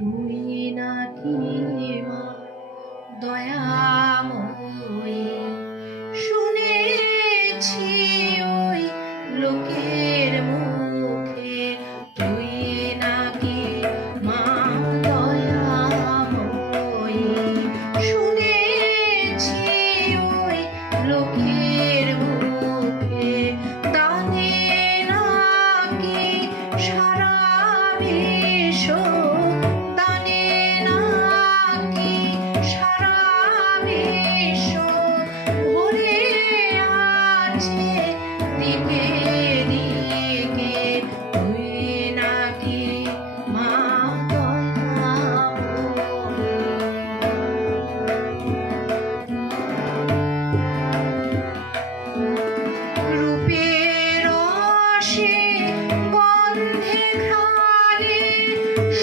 তুই নাকি মা দয়াময়ী, শুনেছি ওই লোকের মুখে তুই নাকি মা দয়াময়ী, শুনেছি ওই লোকের মুখে দানে নাকি সারা বিশ্ব, দানে নাকি সারা বিশ্ব ভরে আছে দিকে দিকে তুই নাকি মা দয়াময়ী। রূপের রসে গন্ধে ঘ্রাণে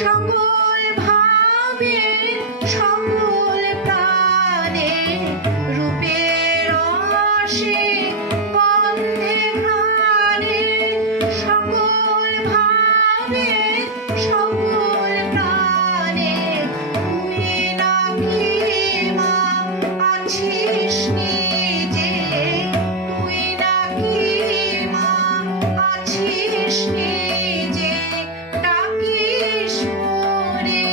সকল ভাবে সকল প্রাণে, রূপের রসে গন্ধে ঘ্রাণে সকল ভাবে সকল প্রাণে তুই নাকি মা আছিস নিজে, তুই নাকি মা আছিস নিজে, ডাকিস মোরে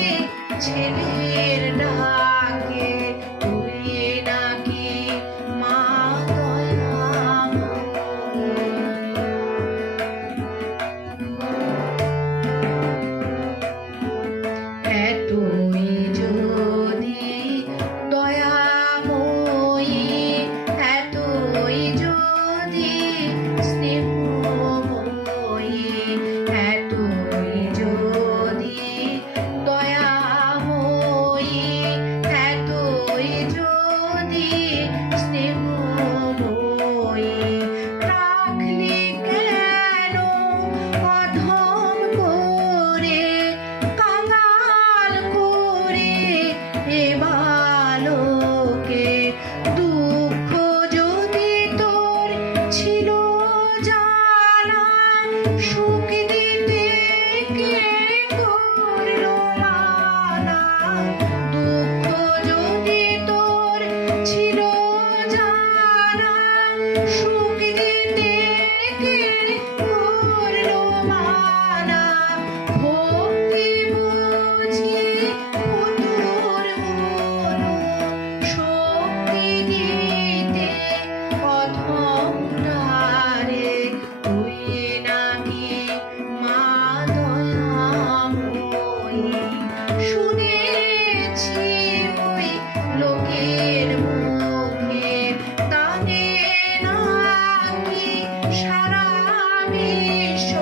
ছেলের ডাকে তুই নাকি মা দয়াময়ী। এতই যদি দয়াময়ী, এতই যদি স্নেহময়ী, এতই যদি দয়াময়ী, এতই যদি স্নেহময়ী, রাখলি কেন অধম করে কাঙাল করে এ বালকে, দুঃখ যদি তোর ছিল জানা সুখ দিতে কে করলো মানা, দুঃখ যদি তোর ছিল জানা সুখ দিতে কে করলো মানা, ভক্তি বুঝি ফতুর মন শক্তি দিতে অধম তারে তুই নাকি মা দয়াময়ী, শুনেছি ওই লোকের মুখে দানে নাকি সারা বিশ্ব,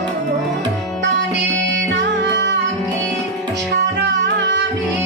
দানে নাকি সারা বিশ্ব